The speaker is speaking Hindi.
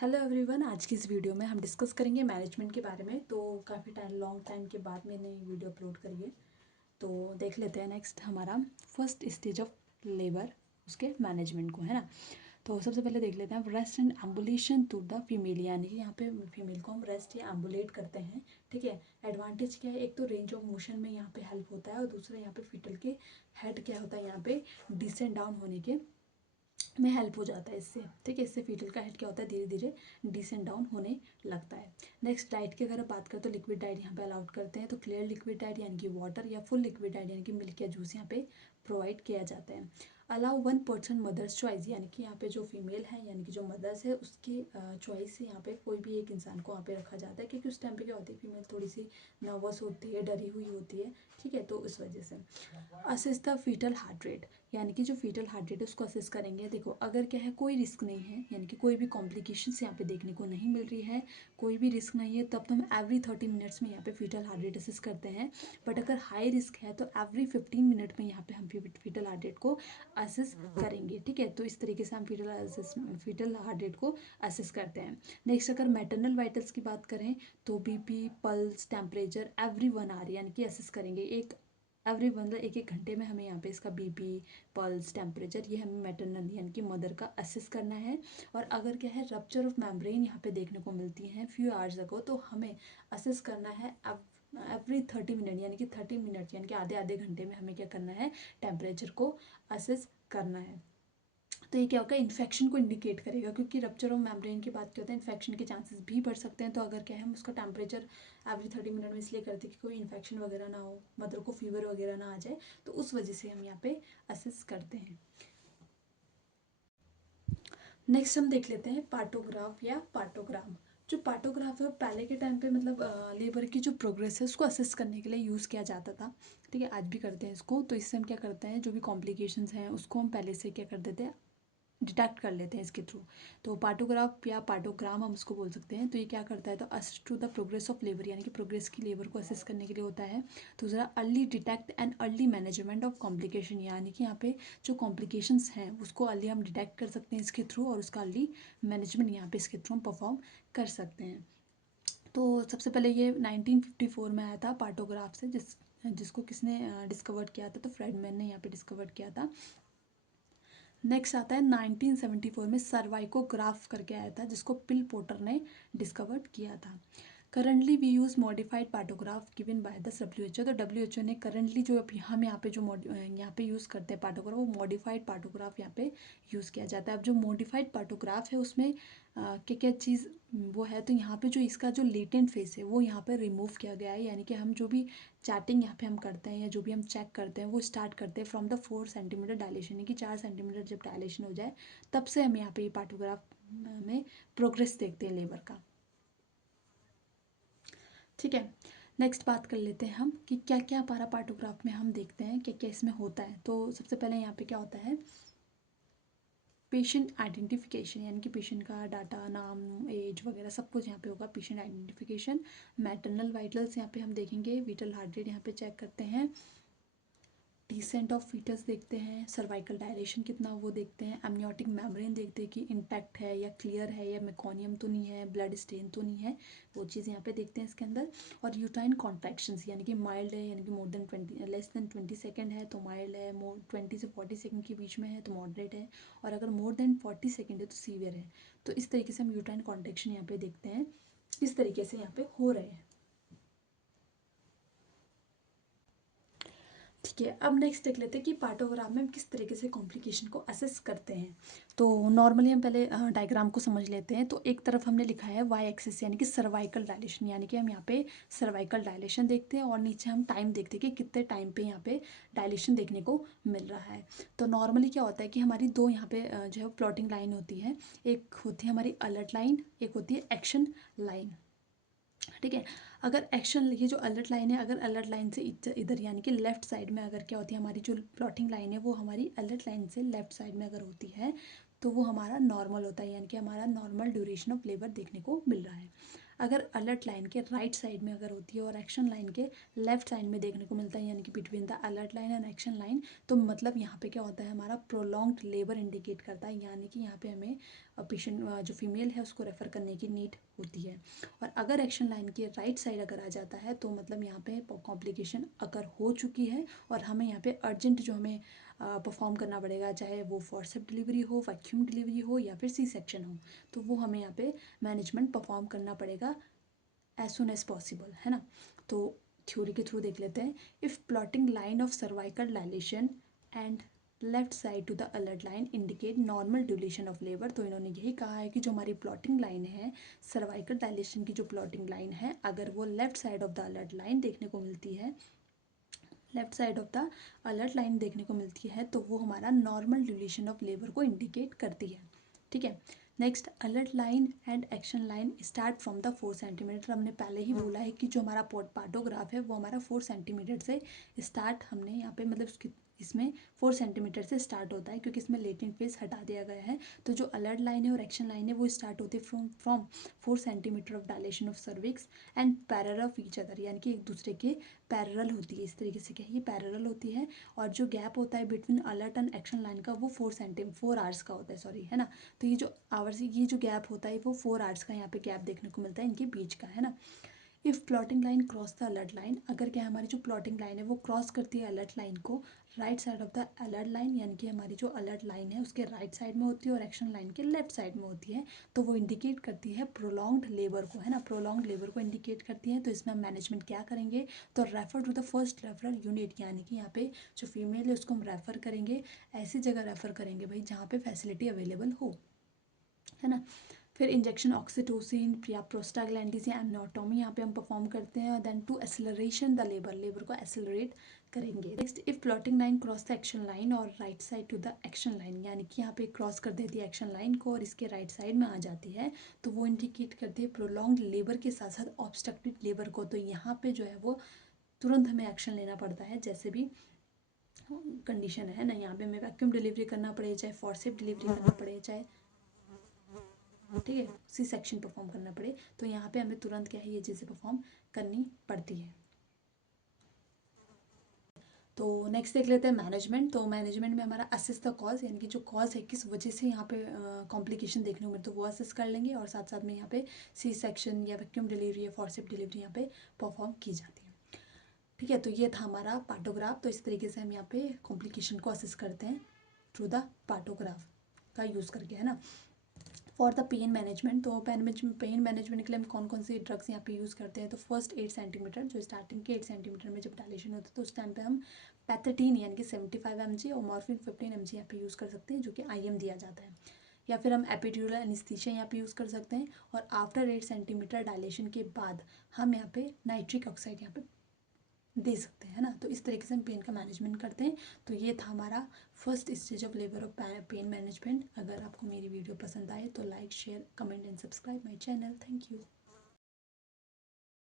हेलो एवरीवन, आज की इस वीडियो में हम डिस्कस करेंगे मैनेजमेंट के बारे में। तो काफ़ी लॉन्ग टाइम के बाद मैंने वीडियो अपलोड करी है, तो देख लेते हैं नेक्स्ट हमारा फर्स्ट स्टेज ऑफ लेबर, उसके मैनेजमेंट को, है ना। तो सबसे पहले देख लेते हैं rest and ambulation to the female, यानी कि यहाँ पे फीमेल को हम रेस्ट या एम्बुलेट करते हैं। ठीक है, एडवांटेज क्या है, एक तो रेंज ऑफ मोशन में यहाँ पे हेल्प होता है, और दूसरा यहाँ पे फीटल के हेड क्या होता है, यहाँ पे डिसेंड डाउन होने के में हेल्प हो जाता है इससे। ठीक है, इससे फीटल का हेड क्या होता है, धीरे धीरे डिसेंड डाउन होने लगता है। नेक्स्ट डाइट की अगर बात करें तो लिक्विड डाइट यहाँ पे अलाउड करते हैं। तो क्लियर लिक्विड डाइट यानी कि वाटर, या फुल लिक्विड डाइट यानी कि मिल्क या जूस यहाँ पे प्रोवाइड किया जाता है। अलाउ 1% मदर्स चॉइस, यानी कि यहाँ पे जो फीमेल है यानी कि जो मदर्स है उसकी चॉइस से यहाँ पे कोई भी एक इंसान को यहाँ पे रखा जाता है, क्योंकि उस टाइम पे क्या होती है, फीमेल थोड़ी सी नर्वस होती है, डरी हुई होती है। ठीक है, तो इस वजह से असिस द फीटल हार्ट रेट, यानी कि जो फीटल हार्ट रेट है उसको असेस करेंगे। देखो, अगर क्या है, कोई रिस्क नहीं है, यानी कि कोई भी कॉम्प्लिकेशंस यहाँ पे देखने को नहीं मिल रही है, कोई भी रिस्क नहीं है, तब तो हम एवरी 30 मिनट्स में यहाँ पे फीटल हार्ट रेट असेस करते हैं। बट अगर हाई रिस्क है तो एवरी 15 मिनट में यहाँ पे हम फीटल हार्ट रेट को असेस करेंगे। ठीक है, तो इस तरीके से हम फीटल हार्ट रेट को असेस करते हैं। नेक्स्ट, अगर मैटरनल वाइटल्स की बात करें तो BP, pulse, temperature every 1 hour यानी कि असेस करेंगे। एक एवरी मतलब एक एक घंटे में हमें यहाँ पे इसका बीपी, पल्स, टेम्परेचर, ये हमें मैटरनल यानी कि मदर का असेस करना है। और अगर क्या है, रप्चर ऑफ मेम्ब्रेन यहाँ पे देखने को मिलती है फ्यू आवर्स अगो, तो हमें असेस करना है एवरी 30 मिनट, यानी कि 30 मिनट यानी कि आधे आधे घंटे में हमें क्या करना है, टेम्परेचर को असेस करना है। तो ये क्या होगा, इन्फेक्शन को इंडिकेट करेगा, क्योंकि रप्चर ऑफ मेम्ब्रेन की बात करते हैं, इन्फेक्शन के चांसेस भी बढ़ सकते हैं। तो अगर क्या है, हम उसका टेम्परेचर एवरी 30 मिनट में इसलिए करते हैं कि कोई इन्फेक्शन वगैरह ना हो, मदर को फीवर वगैरह ना आ जाए, तो उस वजह से हम यहाँ पे असेस करते हैं। नेक्स्ट हम देख लेते हैं पार्टोग्राफ या पार्टोग्राम। जो पार्टोग्राफ है पहले के टाइम पे मतलब लेबर की जो प्रोग्रेस है उसको असेस करने के लिए यूज़ किया जाता था। ठीक है, आज भी करते हैं इसको। तो इससे हम क्या करते हैं, जो भी कॉम्प्लिकेशंस हैं उसको हम पहले से क्या कर देते हैं, डिटेक्ट कर लेते हैं इसके थ्रू। तो पार्टोग्राफ या पार्टोग्राम हम उसको बोल सकते हैं। तो ये क्या करता है, तो assist to the progress of labour, यानी कि प्रोग्रेस की लेबर को असेस करने के लिए होता है। दूसरा, early detect and early management of complication, यानी कि यहाँ पे जो कॉम्प्लिकेशंस हैं उसको अर्ली हम डिटेक्ट कर सकते हैं इसके थ्रू, और उसका अर्ली मैनेजमेंट यहाँ पे इसके थ्रू हम परफॉर्म कर सकते हैं। तो सबसे पहले ये 1954 में आया था पार्टोग्राफ से, जिसको किसने डिस्कवर किया था, तो फ्रेडमैन ने यहाँ पे डिस्कवर किया था। नेक्स्ट आता है 1974 में सर्वाइकोग्राफ करके आया था, जिसको पिल पोटर ने डिस्कवर किया था। Currently we use modified partograph given by the WHO। तो WHO ने करंटली जो हम यहाँ पे यहाँ पे यूज़ करते हैं पार्टोग्राफ, वो मॉडिफाइड पार्टोग्राफ यहाँ पे यूज़ किया जाता है। अब जो मॉडिफाइड पार्टोग्राफ है उसमें क्या क्या चीज़ वो है, तो यहाँ पे जो इसका जो लेटेंट फेस है वो यहाँ पे रिमूव किया गया है, यानी कि हम जो भी चैटिंग यहाँ पे हम करते हैं या जो भी हम चेक करते हैं वो स्टार्ट करते हैं फ्रॉम द 4 सेंटीमीटर डायलेशन, यानी कि 4 सेंटीमीटर जब डायलेशन हो जाए तब से हम यहाँ पे ये पार्टोग्राफ में प्रोग्रेस देखते हैं लेबर का। ठीक है, नेक्स्ट बात कर लेते हैं हम कि क्या क्या पारा पार्टोग्राफ में हम देखते हैं, क्या क्या इसमें होता है। तो सबसे पहले यहाँ पे क्या होता है, पेशेंट आइडेंटिफिकेशन, यानी कि पेशेंट का डाटा, नाम, एज वगैरह सब कुछ यहाँ पे होगा, पेशेंट आइडेंटिफिकेशन। मैटरनल वाइटल्स यहाँ पे हम देखेंगे, वीटल हार्ट रेट यहाँ पे चेक करते हैं, डिसेंट ऑफ फीटस देखते हैं, सर्वाइकल डायलेशन कितना वो देखते हैं, एमनियोटिक मेम्ब्रेन देखते हैं कि इंटैक्ट है या क्लियर है या मेकोनियम तो नहीं है, ब्लड स्टेन तो नहीं है, वो चीज़ यहाँ पे देखते हैं इसके अंदर। और यूटाइन कॉन्ट्रैक्शंस, यानी कि माइल्ड है, यानी कि more than 20 less than 20 second है तो माइल्ड है, मोर 20 से 40 सेकेंड के बीच में है तो मॉडरेट है, और अगर मोर देन 40 सेकेंड है तो सीवियर है। तो इस तरीके से हम यूटाइन कॉन्ट्रैक्शन यहाँ पे देखते हैं, इस तरीके से यहाँ पे हो रहे हैं। ठीक है, अब नेक्स्ट देख लेते हैं कि पार्टोग्राफ में हम किस तरीके से कॉम्प्लिकेशन को असेस करते हैं। तो नॉर्मली हम पहले डायग्राम को समझ लेते हैं। तो एक तरफ हमने लिखा है वाई एक्सिस, यानी कि सर्वाइकल डायलेशन, यानी कि हम यहाँ पे सर्वाइकल डायलेशन देखते हैं, और नीचे हम टाइम देखते हैं कि कितने टाइम पे यहाँ पे डायलेशन देखने को मिल रहा है। तो नॉर्मली क्या होता है कि हमारी दो यहाँ पे जो है प्लॉटिंग लाइन होती है, एक होती है हमारी अलर्ट लाइन, एक होती है एक्शन लाइन। ठीक है, अगर एक्शन, ये जो अलर्ट लाइन है, अगर अलर्ट लाइन से इधर यानी कि लेफ्ट साइड में अगर क्या होती है, हमारी जो प्लॉटिंग लाइन है वो हमारी अलर्ट लाइन से लेफ्ट साइड में अगर होती है तो वो हमारा नॉर्मल होता है, यानी कि हमारा नॉर्मल ड्यूरेशन ऑफ लेबर देखने को मिल रहा है। अगर अलर्ट लाइन के राइट साइड में अगर होती है और एक्शन लाइन के लेफ्ट साइड में देखने को मिलता है, यानी कि between the alert line and action line, तो मतलब यहाँ पे क्या होता है, हमारा प्रोलॉन्ग्ड लेबर इंडिकेट करता है, यानी कि यहाँ पे हमें पेशेंट जो फीमेल है उसको रेफ़र करने की नीड होती है। और अगर एक्शन लाइन के राइट साइड अगर आ जाता है तो मतलब यहाँ पे कॉम्प्लिकेशन अगर हो चुकी है और हमें यहाँ पे अर्जेंट जो हमें परफॉर्म करना पड़ेगा, चाहे वो फोर्सेप डिलीवरी हो, वैक्यूम डिलीवरी हो या फिर सी सेक्शन हो, तो वो हमें यहाँ पे मैनेजमेंट परफॉर्म करना पड़ेगा एज सुन एज पॉसिबल, है ना। तो थ्योरी के थ्रू देख लेते हैं। If plotting line of cervical dilation and left side to the alert line indicate normal duration of labour, तो इन्होंने यही कहा है कि जो हमारी प्लॉटिंग लाइन है, सर्वाइकल डायलेशन की जो प्लॉटिंग लाइन है, अगर वो left side of the alert line देखने को मिलती है, left side of the alert line देखने को मिलती है, तो वो हमारा नॉर्मल ड्यूरेशन ऑफ लेबर को इंडिकेट करती है। ठीक है। Next, alert line and action line start from the 4 centimetre. हमने पहले ही बोला है कि जो हमारा पार्टोग्राफ है वो हमारा 4 सेंटीमीटर से स्टार्ट, हमने यहाँ पे मतलब उसकी इसमें 4 सेंटीमीटर से स्टार्ट होता है क्योंकि इसमें लेटेंट फेज हटा दिया गया है। तो जो अलर्ट लाइन है और एक्शन लाइन है वो स्टार्ट होती है from 4 centimetre of dilation of cervix and parallel of each other, यानी कि एक दूसरे के पैरेलल होती है। इस तरीके से क्या है, ये पैरेलल होती है। और जो गैप होता है between alert and action line का वो 4 आवर्स का होता है, सॉरी, है ना। तो ये जो आवर्स, ये जो गैप होता है वो 4 आवर्स का यहाँ पे गैप देखने को मिलता है इनके बीच का, है ना। If plotting line cross the alert line, अगर क्या हमारी जो प्लॉटिंग लाइन है वो क्रॉस करती है अलर्ट लाइन को right side of the alert line, यानी कि हमारी जो अलर्ट लाइन है उसके राइट साइड में होती है और एक्शन लाइन के लेफ्ट साइड में होती है, तो वो इंडिकेट करती है प्रोलॉन्ग्ड लेबर को, है ना, प्रोलॉन्ग्ड लेबर को इंडिकेट करती है। तो इसमें हम मैनेजमेंट क्या करेंगे, तो refer to the first referral unit, यानी कि यहाँ पे जो फीमेल है उसको हम रेफ़र करेंगे, ऐसी जगह रेफ़र करेंगे भाई जहाँ पे फैसिलिटी अवेलेबल हो, है ना। फिर इंजेक्शन ऑक्सीटोसिन या प्रोस्टाग्लैंडिन या एमनोटोमी यहाँ पे हम परफॉर्म करते हैं। Then to acceleration the labour को एक्सेलरेट करेंगे। Next, if plotting line cross the action line और right side to the action line, यानी कि यहाँ पे क्रॉस कर देती है एक्शन लाइन को और इसके राइट साइड में आ जाती है, तो वो इंडिकेट करती है प्रोलॉन्ग लेबर के साथ साथ ऑब्स्ट्रक्टेड लेबर को। तो यहाँ पे जो है वो तुरंत हमें एक्शन लेना पड़ता है, जैसे भी कंडीशन है ना। यहाँ पे हमें वैक्यूम डिलीवरी करना पड़े, चाहे फोर्सेप डिलीवरी करना पड़े, चाहे ठीक है सी सेक्शन परफॉर्म करना पड़े, तो यहाँ पे हमें तुरंत क्या है ये चीज़ें परफॉर्म करनी पड़ती है। तो नेक्स्ट देख लेते हैं मैनेजमेंट। तो मैनेजमेंट में हमारा असेस द कॉज, यानी कि जो कॉज है किस वजह से यहाँ पे कॉम्प्लिकेशन देखने को मिले, तो वो असेस कर लेंगे। और साथ साथ में यहाँ पे सी सेक्शन या वैक्यूम डिलीवरी या फोर्सेप डिलीवरी यहाँ पे परफॉर्म की जाती है। ठीक है, तो ये था हमारा पार्टोग्राफ। तो इस तरीके से हम यहाँ पे कॉम्प्लिकेशन को असेस करते हैं थ्रू द पार्टोग्राफ का यूज़ करके, है ना। फॉर द पेन मैनेजमेंट, तो पेन मैनेजमेंट के लिए हम कौन कौन सी ड्रग्स यहाँ पे यूज़ करते हैं, तो फर्स्ट 8 सेंटीमीटर, जो स्टार्टिंग के 8 सेंटीमीटर में जब डायलेशन होता है तो उस टाइम पे हम पैथेटीन यानी कि 75 mg और मॉर्फिन 15 mg यहाँ पे यूज़ कर सकते हैं, जो कि IM दिया जाता है। या फिर हम एपिड्यूरल एनेस्थीसिया यहाँ पे यूज़ कर सकते हैं। और आफ्टर 8 सेंटीमीटर डायलेशन के बाद हम यहाँ पे नाइट्रिक ऑक्साइड यहाँ पे दे सकते हैं, है ना। तो इस तरीके से हम पेन का मैनेजमेंट करते हैं। तो ये था हमारा first stage of labour of pain management. अगर आपको मेरी वीडियो पसंद आए तो like, share, comment and subscribe my channel. Thank you.